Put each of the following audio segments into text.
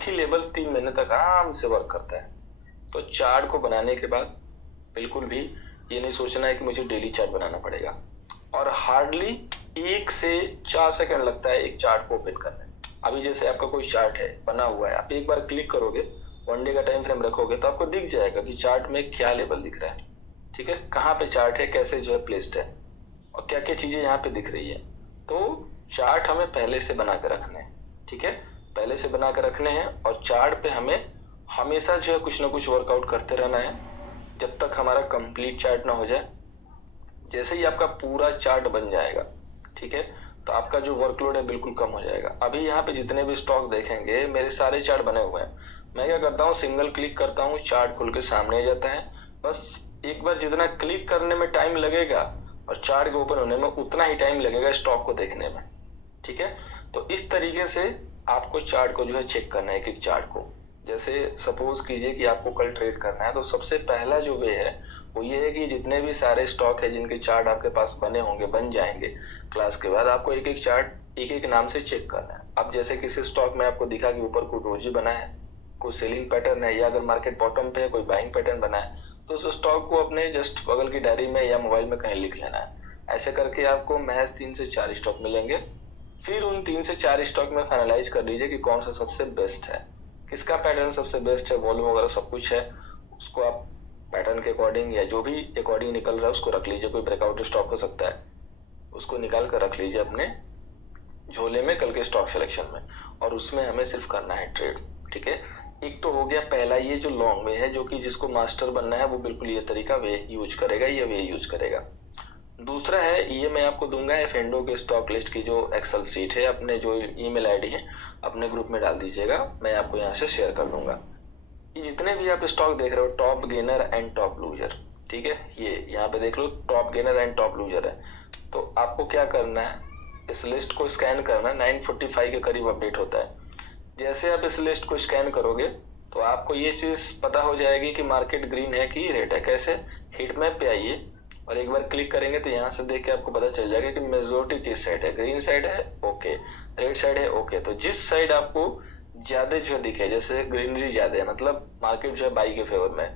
एक ही लेवल 3 महीने तक आराम से वर्क करता है। तो चार्ट को बनाने के बाद बिल्कुल भी ये नहीं सोचना है कि मुझे डेली चार्ट बनाना पड़ेगा, और हार्डली 1 से 4 सेकंड लगता है एक चार्ट को ओपन करने। अभी जैसे आपका कोई चार्ट है बना हुआ है, आप एक बार क्लिक करोगे, 1 डे का टाइम फ्रेम रखोगे तो आपको दिख जाएगा कि चार्ट में क्या लेवल दिख रहा है, ठीक है, कहाँ पे चार्ट है, कैसे जो है प्लेस्ड है, और क्या क्या चीजें यहाँ पे दिख रही है। तो चार्ट हमें पहले से बना कर रखने हैं, ठीक है, पहले से बना कर रखने हैं, और चार्ट पे हमें हमेशा जो है कुछ ना कुछ वर्कआउट करते रहना है जब तक हमारा कंप्लीट चार्ट ना हो जाए। जैसे ही आपका पूरा चार्ट बन जाएगा, ठीक है, तो आपका जो वर्कलोड है बिल्कुल कम हो जाएगा। अभी यहाँ पे जितने भी स्टॉक देखेंगे मेरे सारे चार्ट बने हुए हैं। मैं क्या करता हूँ, सिंगल क्लिक करता हूँ, चार्ट खुल के सामने आ जाता है। बस एक बार जितना क्लिक करने में टाइम लगेगा और चार्ट के ओपन होने में उतना ही टाइम लगेगा स्टॉक को देखने में, ठीक है। तो इस तरीके से आपको चार्ट को जो है चेक करना है, एक चार्ट को। जैसे सपोज कीजिए कि आपको कल ट्रेड करना है, तो सबसे पहला जो वे है वो ये है कि जितने भी सारे स्टॉक है जिनके चार्ट आपके पास बने होंगे, बन जाएंगे क्लास के बाद, आपको एक एक चार्ट एक एक नाम से चेक करना है। अब जैसे किसी स्टॉक में आपको दिखा कि ऊपर कोई डोजी बना है, कोई सेलिंग पैटर्न है, या अगर मार्केट बॉटम पे है कोई बाइंग पैटर्न बना है, तो उस स्टॉक को अपने जस्ट बगल की डायरी में या मोबाइल में कहीं लिख लेना है। ऐसे करके आपको महज 3 से 4 स्टॉक मिलेंगे। फिर उन 3 से 4 स्टॉक में फाइनलाइज कर लीजिए कि कौन सा सबसे बेस्ट है, किसका पैटर्न सबसे बेस्ट है, वॉल्यूम वगैरह सब कुछ है, उसको आप पैटर्न के अकॉर्डिंग या जो भी अकॉर्डिंग निकल रहा है उसको रख लीजिए। कोई ब्रेकआउट स्टॉक हो सकता है, उसको निकाल कर रख लीजिए अपने झोले में कल के स्टॉक सिलेक्शन में, और उसमें हमें सिर्फ करना है ट्रेड, ठीक है। एक तो हो गया पहला ये जो लॉन्ग वे है, जो कि जिसको मास्टर बनना है वो बिल्कुल ये तरीका वे यूज करेगा, ये वे यूज करेगा। दूसरा है, ये मैं आपको दूंगा एफेंडो के स्टॉक लिस्ट की जो एक्सेल शीट है, अपने जो ईमेल आईडी है अपने ग्रुप में डाल दीजिएगा, मैं आपको यहाँ से शेयर कर दूंगा। ये जितने भी आप स्टॉक देख रहे हो, top gainer and top loser, ठीक है, ये यहाँ पे देख लो top gainer and top loser है। तो आपको क्या करना है, इस लिस्ट को स्कैन करना। 9:45 के करीब अपडेट होता है। जैसे आप इस लिस्ट को स्कैन करोगे तो आपको ये चीज पता हो जाएगी कि मार्केट ग्रीन है कि रेड है। कैसे, हीट मैप पे आइए और एक बार क्लिक करेंगे तो यहाँ से देख के आपको पता चल जाएगा कि मेजोरिटी किस साइड है, ग्रीन साइड है ओके, रेड साइड है ओके। तो जिस साइड आपको ज्यादा जो दिखे, जैसे ग्रीनरी ज्यादा है मतलब मार्केट जो है बाई के फेवर में,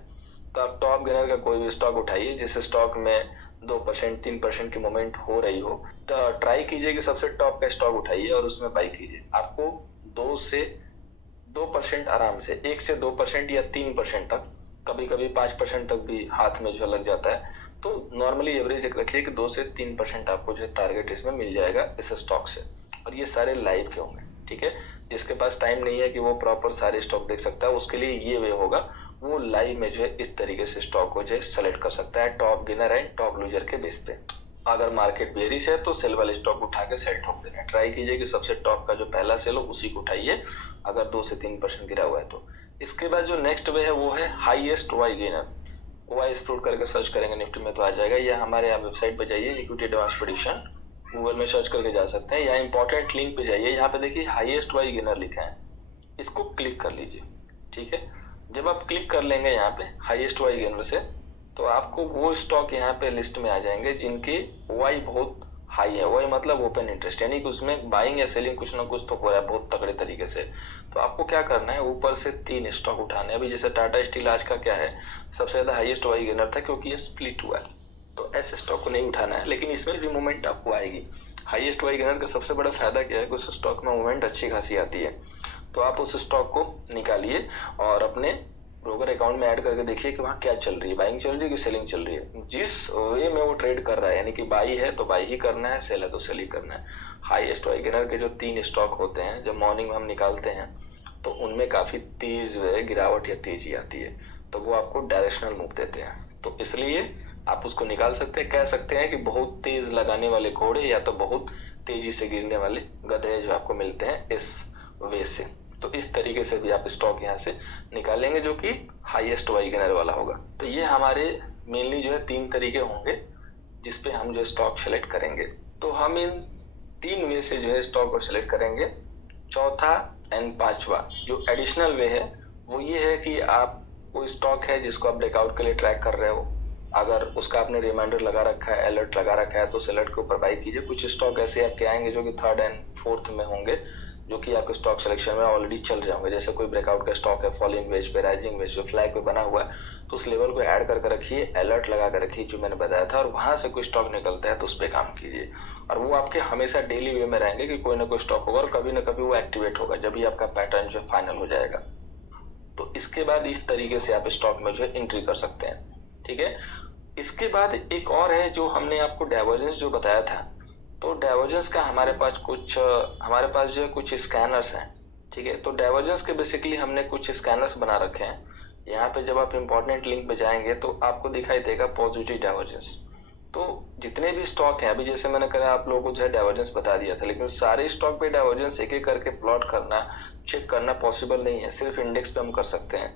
तो आप टॉप गेनर का कोई भी स्टॉक उठाइए जिस स्टॉक में 2% 3% की मूवमेंट हो रही हो, तो ट्राई कीजिए कि सबसे टॉप का स्टॉक उठाइए और उसमें बाई कीजिए। आपको 2 से 2% आराम से, 1 से 2% या 3% तक, कभी कभी 5% तक भी हाथ में जो लग जाता है। तो नॉर्मली एवरेज रखिए कि 2 से 3% आपको जो टारगेट इसमें मिल जाएगा इस स्टॉक से, और ये सारे लाइव के होंगे, ठीक है। जिसके पास टाइम नहीं है कि वो प्रॉपर सारे स्टॉक देख सकता है, उसके लिए ये वे होगा, वो लाइव में जो है इस तरीके से स्टॉक को जो है सेलेक्ट कर सकता है top gainer and top loser के बेस पे। अगर मार्केट बेरिश है तो सेल वाले स्टॉक उठा के सेल ठोक देना। ट्राई कीजिए कि सबसे टॉप का जो पहला सेल हो उसी को उठाइए अगर 2 से 3% गिरा हुआ है तो। इसके बाद जो नेक्स्ट वे है वो है हाईएस्ट वाई गेनर। वाई स्प्रूट करके सर्च करेंगे निफ्टी में तो आ जाएगा, या हमारे यहाँ वेबसाइट पे जाइए इक्विटी एडवांस प्रेडिक्शन, गूगल में सर्च करके जा सकते हैं, या इंपॉर्टेंट लिंक पे जाइए, यहाँ पे देखिए हाईएस्ट वाई गेनर लिखा है, इसको क्लिक कर लीजिए, ठीक है। जब आप क्लिक कर लेंगे यहाँ पे हाईएस्ट वाई गेनर से, तो आपको वो स्टॉक यहाँ पे लिस्ट में आ जाएंगे जिनकी वाई बहुत हाई है। वाई मतलब ओपन इंटरेस्ट, यानी कि उसमें बाइंग या सेलिंग कुछ ना कुछ तो हो रहा है बहुत तगड़े तरीके से। तो आपको क्या करना है, ऊपर से 3 स्टॉक उठाने। अभी जैसे टाटा स्टील आज का क्या है, सबसे ज्यादा हाईएस्ट वाई गेनर था क्योंकि ये स्प्लिट हुआ है, तो ऐसे स्टॉक को नहीं उठाना है, लेकिन इसमें भी मूवमेंट आपको आएगी। हाईएस्ट वाई गेनर का सबसे बड़ा फायदा क्या है कि उस स्टॉक में मूवमेंट अच्छी खासी आती है। तो आप उस स्टॉक को निकालिए और अपने ब्रोकर अकाउंट में ऐड करके देखिए कि वहाँ क्या चल रही है, बाइंग चल रही है कि सेलिंग चल रही है। जिस वे में वो ट्रेड कर रहा है, यानी कि बाई है तो बाई ही करना है, सेल है तो सेल ही करना है। हाईएस्ट वाई गेनर के जो 3 स्टॉक होते हैं, जब मॉर्निंग में हम निकालते हैं तो उनमें काफी तेज गिरावट या तेजी आती है, तो वो आपको डायरेक्शनल मूव देते हैं। तो इसलिए आप उसको निकाल सकते हैं, कह सकते हैं कि बहुत तेज लगाने वाले घोड़े या तो बहुत तेजी से गिरने वाले गधे जो आपको मिलते हैं इस वे से। तो इस तरीके से भी आप स्टॉक यहाँ से निकालेंगे जो कि हाईएस्ट वाई गेनर वाला होगा। तो ये हमारे मेनली जो है 3 तरीके होंगे जिसपे हम जो स्टॉक सेलेक्ट करेंगे। तो हम इन 3 वे से जो है स्टॉक को सिलेक्ट करेंगे। चौथा एंड 5वां जो एडिशनल वे है वो ये है कि आप कोई स्टॉक है जिसको आप ब्रेकआउट के लिए ट्रैक कर रहे हो, अगर उसका आपने रिमाइंडर लगा रखा है, अलर्ट लगा रखा है, तो उस अलर्ट के ऊपर बाई कीजिए। कुछ स्टॉक ऐसे आपके आएंगे जो कि 3rd एंड 4th में होंगे, जो कि आपके स्टॉक सिलेक्शन में ऑलरेडी चल रहे होंगे। जैसे कोई ब्रेकआउट का स्टॉक है फॉलिंग वेज पे, राइजिंग वेज पे, फ्लैग पे बना हुआ है, तो उस लेवल को ऐड करके रखिए, अलर्ट लगा कर रखिए जो मैंने बताया था, और वहां से कोई स्टॉक निकलता है तो उस पर काम कीजिए। और वो आपके हमेशा डेली वे में रहेंगे कि कोई ना कोई स्टॉक होगा और कभी ना कभी वो एक्टिवेट होगा, जब भी आपका पैटर्न जो फाइनल हो जाएगा। तो इसके बाद इस तरीके से आप स्टॉक में जो है एंट्री कर सकते हैं। ठीक है, इसके बाद एक और है जो हमने आपको डाइवर्जेंस जो बताया था, तो डाइवर्जेंस का हमारे पास जो है कुछ स्कैनर्स हैं। ठीक है, तो डाइवर्जेंस के बेसिकली हमने कुछ स्कैनर्स बना रखे हैं। यहाँ पे जब आप इंपॉर्टेंट लिंक पे जाएंगे तो आपको दिखाई देगा पॉजिटिव डाइवर्जेंस। तो जितने भी स्टॉक हैं, अभी जैसे मैंने कहा आप लोगों को जो है डाइवर्जेंस बता दिया था, लेकिन सारे स्टॉक पे डाइवर्जेंस एक एक करके प्लॉट करना, चेक करना पॉसिबल नहीं है, सिर्फ इंडेक्स पे हम कर सकते हैं।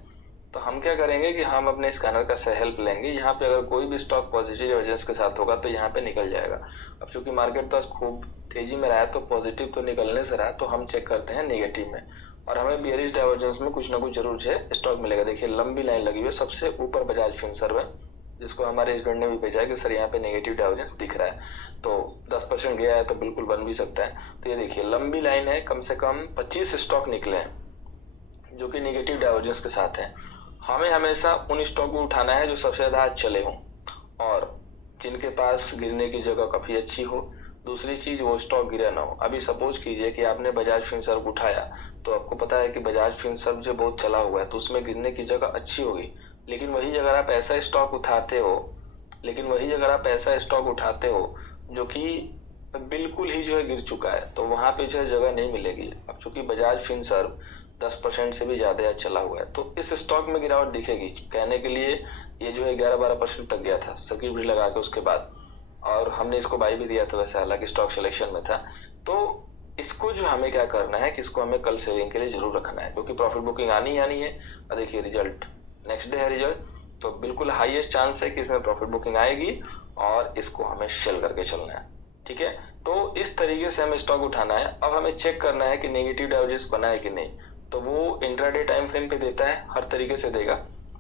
तो हम क्या करेंगे कि हम अपने स्कैनर का हेल्प लेंगे। यहाँ पे अगर कोई भी स्टॉक पॉजिटिव डाइवर्जेंस के साथ होगा तो यहाँ पे निकल जाएगा। अब चूंकि मार्केट तो आज खूब तेजी में रहा है तो पॉजिटिव तो निकलने से रहा, तो हम चेक करते हैं नेगेटिव में, और हमें बियरिश डाइवर्जेंस में कुछ ना कुछ जरूर जो है स्टॉक मिलेगा। देखिए लंबी लाइन लगी हुई है, सबसे ऊपर बजाज फिनसर्व है, जिसको हमारे एजेंट ने भी भेजा है कि सर यहाँ पे नेगेटिव डाइवर्जेंस दिख रहा है, तो 10% गया है तो बिल्कुल बन भी सकता है। तो ये देखिए लंबी लाइन है, कम से कम 25 स्टॉक निकले हैं जो कि नेगेटिव डाइवर्जेंस के साथ हैं। हमें हमेशा उन स्टॉक को उठाना है जो सबसे ज्यादा आज चले हों और जिनके पास गिरने की जगह काफी अच्छी हो। दूसरी चीज, वो स्टॉक गिरा ना हो। अभी सपोज कीजिए कि आपने बजाज फिनसर्व उठाया, तो आपको पता है कि बजाज फिनसर्व जो बहुत चला हुआ है तो उसमें गिरने की जगह अच्छी होगी, लेकिन वही अगर आप ऐसा स्टॉक उठाते हो जो कि बिल्कुल ही जो है गिर चुका है, तो वहां पे जो है जगह नहीं मिलेगी। अब चूंकि बजाज फिनसर्व 10% से भी ज्यादा चला हुआ है तो इस स्टॉक में गिरावट दिखेगी। कहने के लिए ये जो है 11-12% तक गया था सर्किट ब्रेकर लगा के उसके बाद, और हमने इसको बाई भी दिया था वैसे, हालांकि स्टॉक सिलेक्शन में था। तो इसको जो हमें क्या करना है कि इसको हमें कल सेलिंग के लिए जरूर रखना है, क्योंकि प्रॉफिट बुकिंग आनी है। और देखिए रिजल्ट नेक्स्ट डे है रिजल्ट, तो बिल्कुल हाईएस्ट चांस है कि इसमें प्रॉफिट बुकिंग आएगी और इसको हमें सेल करके चलना है। ठीक है, तो इस तरीके से हमें स्टॉक उठाना है। अब हमें चेक करना है कि नेगेटिव डाइवर्जेंस बना है कि नहीं, तो वो इंट्राडे टाइम फ्रेम पे देता है, हर तरीके से देगा।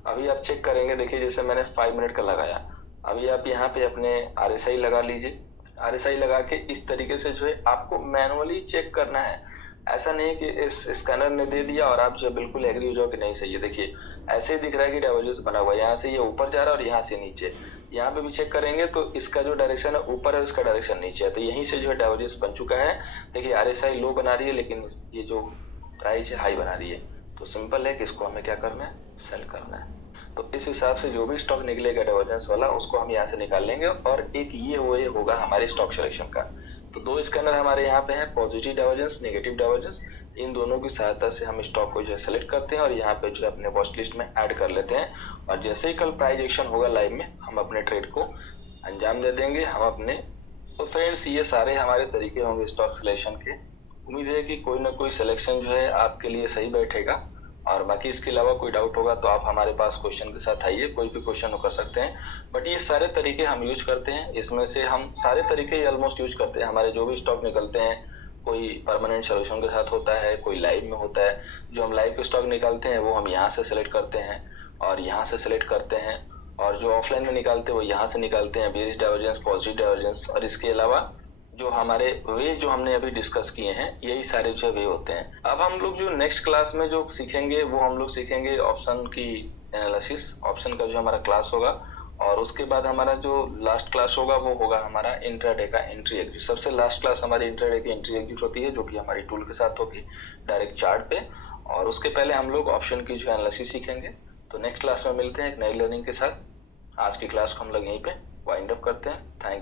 अभी आप चेक करेंगे, देखिए जैसे मैंने 5 मिनट का लगाया, अभी आप यहाँ पे अपने RSI लगा लीजिए। RSI लगा के इस तरीके से जो है आपको मैनुअली चेक करना है। ऐसा नहीं कि इस स्कैनर ने दे दिया और आप जो बिल्कुल एग्री हो जाओ कि नहीं सही है। देखिए ऐसे ही दिख रहा है कि डाइवर्जेंस बना हुआ है, यहाँ से ये ऊपर जा रहा है और यहाँ से नीचे। यहाँ पे भी चेक करेंगे तो इसका जो डायरेक्शन है ऊपर है, इसका डायरेक्शन नीचे है, तो यहीं से जो है डाइवर्जेंस बन चुका है। देखिए RSI लो बना रही है, लेकिन ये जो प्राइस है हाई बना रही है। तो सिंपल है कि इसको हमें क्या करना है, सेल करना है। तो इस हिसाब से जो भी स्टॉक निकलेगा डाइवर्जेंस वाला, उसको हम यहाँ से निकाल लेंगे। और एक ये होगा हमारे स्टॉक सिलेक्शन का। तो 2 स्कैनर हमारे यहाँ पे हैं, पॉजिटिव डाइवर्जेंस, नेगेटिव डाइवर्जेंस। इन दोनों की सहायता से हम स्टॉक को जो है सेलेक्ट करते हैं और यहाँ पे जो है अपने वॉच लिस्ट में ऐड कर लेते हैं। और जैसे ही कल प्राइस एक्शन होगा लाइव में, हम अपने ट्रेड को अंजाम दे देंगे हम अपने। तो फ्रेंड्स, ये सारे हमारे तरीके होंगे स्टॉक सिलेक्शन के। उम्मीद है कि कोई ना कोई सिलेक्शन जो है आपके लिए सही बैठेगा। और बाकी इसके अलावा कोई डाउट होगा तो आप हमारे पास क्वेश्चन के साथ आइए, कोई भी क्वेश्चन कर सकते हैं। बट ये सारे तरीके हम यूज करते हैं, इसमें से हम सारे तरीके ऑलमोस्ट यूज करते हैं। हमारे जो भी स्टॉक निकलते हैं, कोई परमानेंट सोल्यूशन के साथ होता है, कोई लाइव में होता है। जो हम लाइव के स्टॉक निकालते हैं वो हम यहाँ से सिलेक्ट करते हैं और यहाँ से सिलेक्ट करते हैं, और जो ऑफलाइन में निकालते हैं वो यहाँ से निकालते हैं, बेरिश डाइवर्जेंस, पॉजिटिव डाइवर्जेंस। और इसके अलावा जो हमारे वे जो हमने अभी डिस्कस किए हैं, यही सारे जो वे होते हैं। अब हम लोग जो नेक्स्ट क्लास में जो सीखेंगे वो हम लोग सीखेंगे ऑप्शन की एनालिसिस, ऑप्शन का जो हमारा क्लास होगा। और उसके बाद हमारा जो लास्ट क्लास होगा वो होगा हमारा इंट्राडे का एंट्री एग्जिट। सबसे लास्ट क्लास हमारी इंट्राडे की एंट्री एग्जिट होती है, जो कि हमारी टूल के साथ होगी डायरेक्ट चार्ट पे। और उसके पहले हम लोग ऑप्शन की जो एनालिसिस सीखेंगे। तो नेक्स्ट क्लास में मिलते हैं एक नई लर्निंग के साथ। आज की क्लास को हम लोग यहीं पे वाइंड अप करते हैं। थैंक